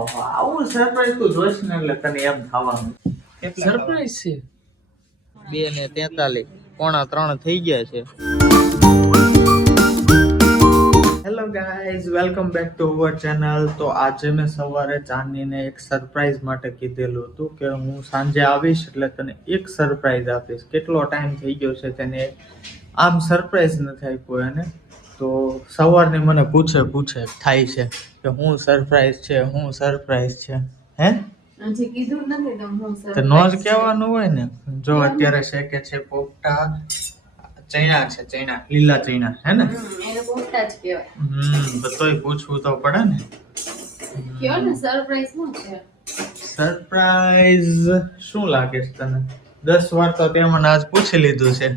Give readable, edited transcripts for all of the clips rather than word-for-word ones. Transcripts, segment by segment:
આવું સરપ્રાઈઝ તું જોઈશ ને એટલે તને એમ થવાનું. સરપ્રાઈઝ છે. 2:43 2:45 થઈ ગયા છે. Hello guys, welcome back to our channel. તો આજે મેં સવારે ચાંદનીને એક સરપ્રાઈઝ માટે કીધેલું હતું કે હું સાંજે આવીશ એટલે તને એક સરપ્રાઈઝ આપીશ. કેટલો ટાઈમ થઈ ગયો છે તેને આમ સરપ્રાઈઝ નથી આપ્યો એને. તો સવારની મને પૂછે થાય છે કે હું સરપ્રાઈઝ છે હે હજી કીધું નથી તો હું તો નો જ કહેવાનું હોય ને. જો અત્યારે શેકે છે પોપટા, ચણા છે, લીલા ચણા હે ને, એને પોપટા જ કહેવાય. તોય પૂછવું તો પડે ને. કયો ને સરપ્રાઈઝ શું છે? સરપ્રાઈઝ શું લાગે છે તને? 10 વાર તો તે મને આજ પૂછી લીધું છે.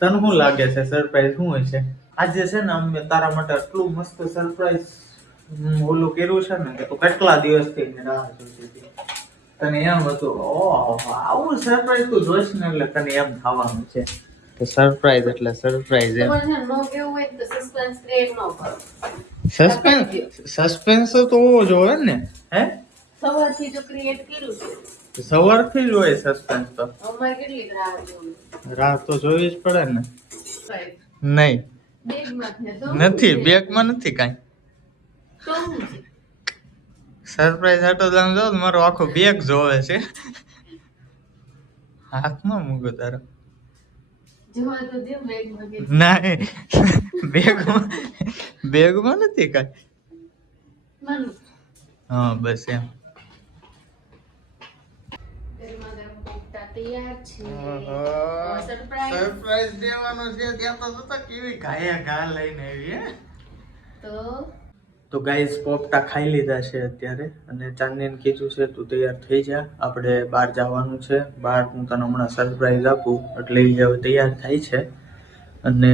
તને શું લાગે છે સરપ્રાઈઝ શું હોય છે? આજે છે ને અમે તારા માટે આટલું મસ્ત સરપ્રાઈઝ ઓલું કર્યું છે ને કે તું કેટલા દિવસથી રાહ જોતી હતી. તને એમ હતું ઓહ આવું સરપ્રાઈઝ તું જોઈશ ને એટલે તને એમ થવાનું છે કે સરપ્રાઈઝ એટલે સરપ્રાઈઝ એમ. તમારે નો કેવું હોય તો સસ્પેન્સ ક્રિએટ ન કરો. સસ્પેન્સ તો હોવો જોઈએ ને. હે સવારથી જો ક્રિએટ કર્યું છે સવારથી જ હોય સસ્પેન્સ તો. અમારે કેટલી રાહ જોવી. રાહ તો જોવી જ પડે ને. નહીં બેગમાં છે તો નથી, બેગમાં નથી કાંઈ. તો શું છે? સરપ્રાઈઝ હતો તમે જો મારો આખો બેગ જોવે છે. હાથ ન મૂકો તારો. જોવા તો દે બેગમાં કે નહીં બેગમાં નથી કાંઈ. માનું હા બસ એમ. ઘરમાં ગરમ પોપટા તૈયાર છે. સરપ્રાઈઝ સરપ્રાઈઝ દેવાનો છે ત્યાં તો જોતા કેવી ઘા લઈને આવી હે. તો ગાઈઝ પોપટા ખાઈ લીધા છે અત્યારે અને ચાંદનીને કીધું છે તું તૈયાર થઈ જા, આપણે બહાર જવાનું છે. બહાર હું તને હમણાં સરપ્રાઈઝ આપું એટલે એ હવે તૈયાર થાય છે અને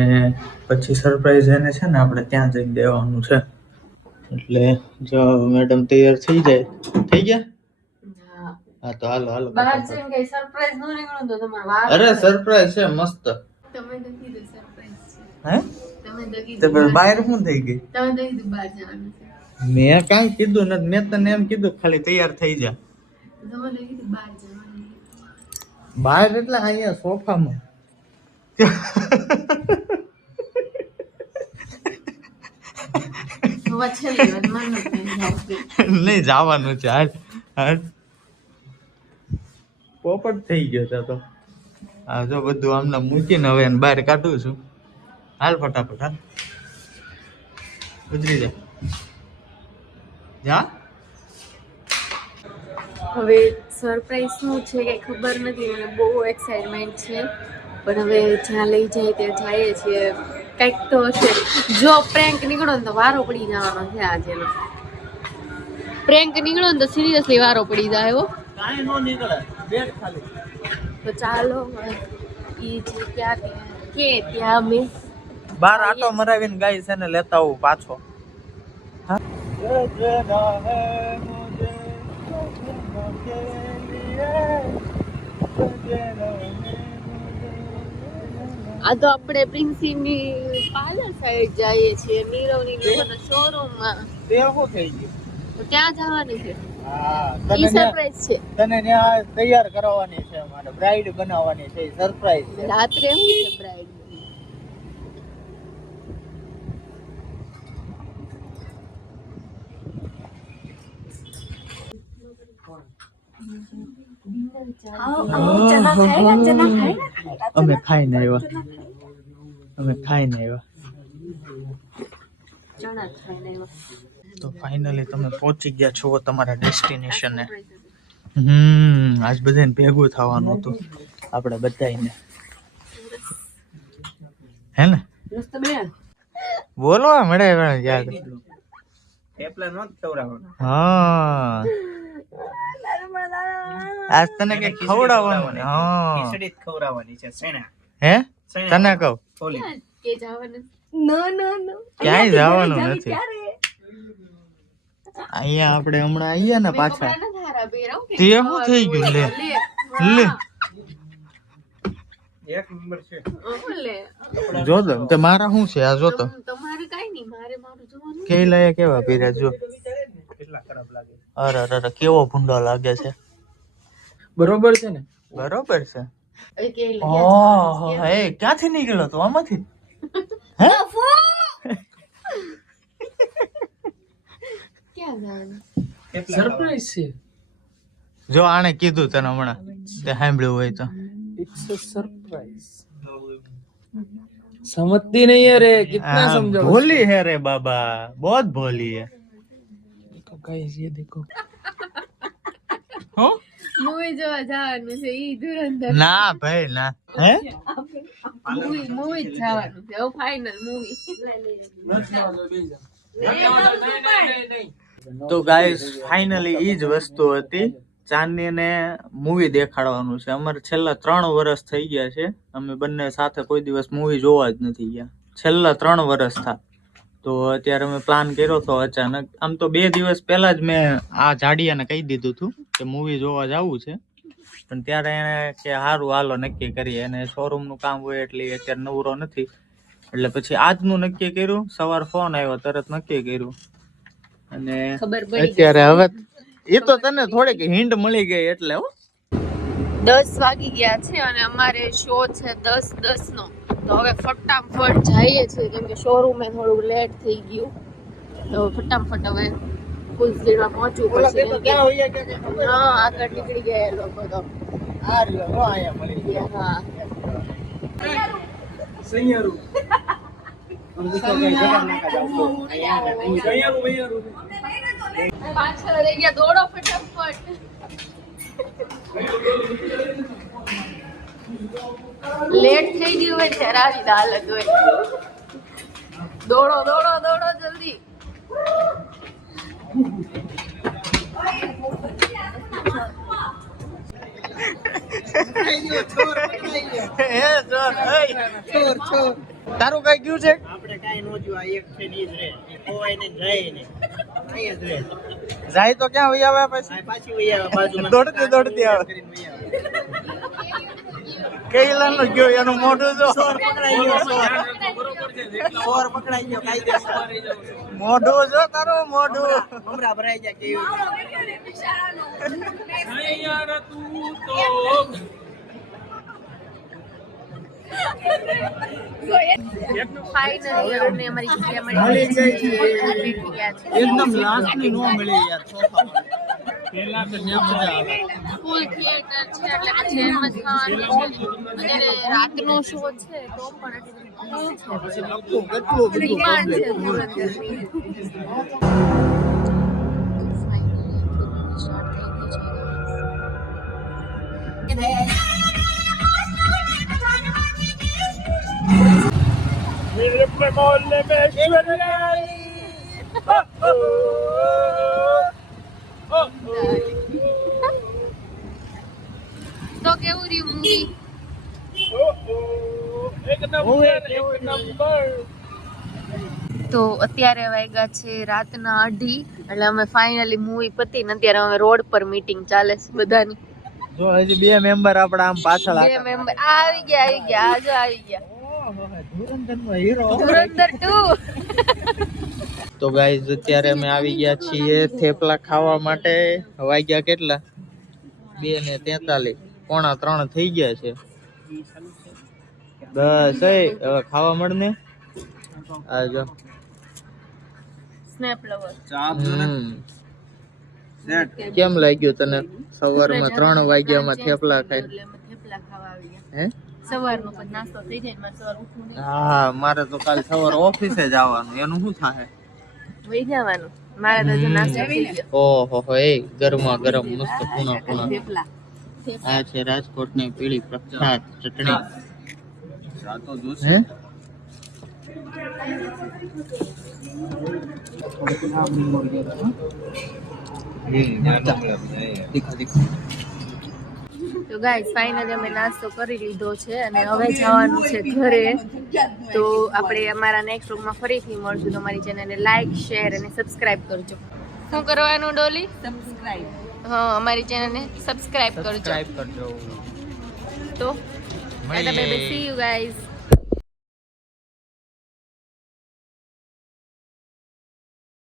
પછી સરપ્રાઈઝ એને છે ને આપણે ત્યાં જઈને દેવાનું છે. એટલે જો મેડમ તૈયાર થઈ ગયા. હા તો હાલો બહાર જઈને કઈ સરપ્રાઈઝ નો નીકળ્યું તો તમારે વાર. અરે સરપ્રાઈઝ છે મસ્ત. તમે તો કીધું સરપ્રાઈઝ છે. હે તમે તો તો કીધું બહાર શું થઈ ગઈ? તમે તો કીધું બહાર જવાનું છે. મેં કાંઈ કીધું નથી. મેં તને એમ કીધું ખાલી તૈયાર થઈ જા. તમે તો કીધું બહાર જવાનું. બહાર એટલે અહીંયા સોફામાં. હવે છેલ્લી વાત માનો નહીં જવાનું છે હાલ. પોપટ થઈ ગયો તો આ જો બધું આમને મૂકીને હવે એને બહાર કાઢું છું. હાલ ફટાફટ હાલ ઉતરી જા. હવે સરપ્રાઈઝ શું છે કઈ ખબર નથી. મને બહુ એક્સાઇટમેન્ટ છે પણ હવે જ્યાં લઈ જાય ત્યાં જઈએ છીએ. કંઈક તો હશે. જો પ્રેન્ક નીકળો ને તો વારો પડી જવાનો છે આજે. પ્રેન્ક નીકળો ને તો સિરિયસલી વારો પડી જાય હો. કાંઈ નો નીકળે, બેગ ખાલી. તો ચાલો ઈ જે ક્યાં કે ત્યાં અમે બાર આટો મરાવીને ગાય છે ને લેતા આવું પાછો. આ તો આપણે પ્રિન્સીની પાર્લર સાઈડ જઈએ છીએ. નીરવની શોરૂમમાં. તે શું થઈ ગયું? તો ત્યાં જવાનું છે. હા ઈ સરપ્રાઈઝ છે. તને ત્યાં તૈયાર કરાવવાની છે, અમારે બ્રાઇડ બનાવવાની છે. સરપ્રાઈઝ છે. રાત્રે હું છે બ્રાઇડ. અમે ખાઈને આવ્યા. ચણા ખાઈને આવ્યા. તો ફાઇનલી તમે પહોંચી ગયા છો તમારા ડેસ્ટિનેશને. આજ બધાને ભેગું થવાનું હતું આપણે બધાને, હે ને? બોલો મળે યાર. હા આજ તને કઈ ખવડાવવાનું ને? હા ખવડાવવાની છે. હે તને કહું કે જવાનું? ક્યાંય જવાનું નથી. અહીંયા આપણે હમણાં આવીએ ને પાછા. તે શું થઈ ગયું? લે એક નંબર છે. જો તો મારા શું છે આ? જો તો તમારે કાઈ નહીં, મારે મારું જોવાનું. કે લયા કેવા પીરા જો. કેટલા ખરાબ લાગે. અરે અરે કેવો ભૂંડો લાગે છે. બરોબર છે ને? બરોબર છે. એ કે ઓહો એ ક્યાંથી નીકળ્યો તો આમાંથી? હે ક્યાં જવાનું? સરપ્રાઈઝ છે. જો આણે કીધું તને હમણાં તે સાંભળ્યું હોય તો इट्स अ सरप्राइज. समझती नहीं है रे, कितना हाँ, समझाओ. भोली है रे बाबा, बहुत भोली है. देखो गाइस, ये देखो. हो મૂવી જોવા જવાનું છે ઈ ધુરંધર ના ભાઈ ના. હે મૂવી જવાનું છે ફાઇનલ મૂવી તો ગાઈસ ફાઇનલી ઈ જ વસ્તુ હતી. ચાંદનીને મૂવી દેખાડવાનું છે. અમારે છેલ્લા 3 વર્ષ થઈ ગયા છે અમે બંને સાથે કોઈ દિવસ મૂવી જોવા જ નથી ગયા. છેલ્લા 3 વર્ષ થા. તો અત્યારે અમે પ્લાન કર્યો તો અચાનક. આમ તો 2 દિવસ પહેલા જ મેં આ જાડિયાને કહી દીધું હતું કે મૂવી જોવા જવું છે. પણ ત્યારે એને કે સારું હાલો નક્કી કરીએ. અને શોરૂમનું કામ હોય એટલે અત્યારે નવરો નથી. એટલે પછી આજનું નક્કી કર્યું. સવાર ફોન આવ્યો તરત નક્કી કર્યું. અને ખબર પડી અત્યારે હવે એ તો તને થોડીક હિન્ટ મળી ગઈ એટલે હો. 10 વાગી ગયા છે અને અમારે શો છે 10:10 નો તો હવે ફટાફટ જઈએ છીએ કેમ કે શોરૂમે થોડું લેટ થઈ ગયું તો ફટાફટ હવે ફૂલ સ્પીડમાં પહોંચવું પડશે કેમ કે હા આગળ નીકળી ગયા એ લોકો તો આ રહ્યો હો આયા મળી ગયા. હા સૈયારું. हम देखो गाइस जगह ना का जाओ. सैयारू. પાછળ રહી ગયા દોડો ફટાફટ લેટ થઈ ગયું હોય ત્યારે આવી હાલત હોય દોડો દોડો દોડો જલ્દી તારું કઈ ગયું છે? આપણે કાઈ નો જો આ એક છે ની જ રે. કોઈ ને જાય ને. આયા જ રે. જાય તો ક્યાં વઈ આવે પછી? આ પાછી વઈ આવે બાજુમાં. દોડતી દોડતી આવે. કઈલાનો ગયો એનું મોઢું જો. સોર પકડાઈ ગયો સોર. સોર પકડાઈ ગયો કાયદેસર. મોઢું જો તારું મોઢું. હમરા ભરાઈ ગયા કેવી. ફાઇનલી અમને અમારી જગ્યા મળી ગઈ છે બેઠી ગયા છે એકદમ લાસ્ટ ની નો મળી યાર સોફા પર. પહેલા તો ન્યા મજા આવે. ફૂલ થિયેટર છે એટલે પછી એમ જ ખાવાનું છે અને રાતનો શો છે તો પણ પછી લખું કેટલું બધું ડિમાન્ડ છે ધુરંધરની मेरे अपने मोहल्ले में शिवरात्रि. તો કેવું રહ્યું મૂવી एक नंबर. તો અત્યારે વાગ્યા છે રાતના 2:30 એટલે અમે ફાઇનલી મૂવી પતી ને અત્યારે અમે રોડ પર મીટિંગ ચાલે છે બધાની જો હજી 2 મેમ્બર આપડા આમ પાછળ બે મેમ્બર આવી ગયા આજો આવી ગયા ધુરંધરનો હીરો. ધુરંધર 2 તો ગાઈઝ અત્યારે અમે આવી ગયા છીએ થેપલા ખાવા માટે. વાગ્યા કેટલા? 2:43. 2:45 થઈ ગયા છે. બસ હવે ખાવા મળ ને. આ જો સ્નેપ લવર કેમ લાગ્યું તને સવારમાં 3 વાગ્યામાં થેપલા ખાઈ? એટલે અમે થેપલા ખાવા આવી ગયા હે સવારનો પણ નાસ્તો થઈ જાય મારે સવાર ઉઠવું નહીં હા મારે તો કાલ સવાર ઓફિસે જવાનું. એનું શું થાય? વહી જવાનું મારે તો જો નાસ્તો થઈ ગયો ઓહો એ ગરમા ગરમ મસ્ત પૂણા પૂણા. થેપલા આ છે રાજકોટની પીળી પ્રખ્યાત ચટણી. હે તો ગાઈસ ફાઇનલી અમે નાસ્તો કરી લીધો છે અને હવે જવાનું છે ઘરે તો આપણે અમારા નેક્સ્ટ વ્લોગમાં ફરીથી મળશું. તમારી ચેનલને લાઈક શેર અને સબસ્ક્રાઇબ કરજો. શું કરવાનું ડોલી? સબસ્ક્રાઇબ. હા અમારી ચેનલને સબસ્ક્રાઇબ કરજો. સબસ્ક્રાઇબ કરજો. તો bye bye see you guys.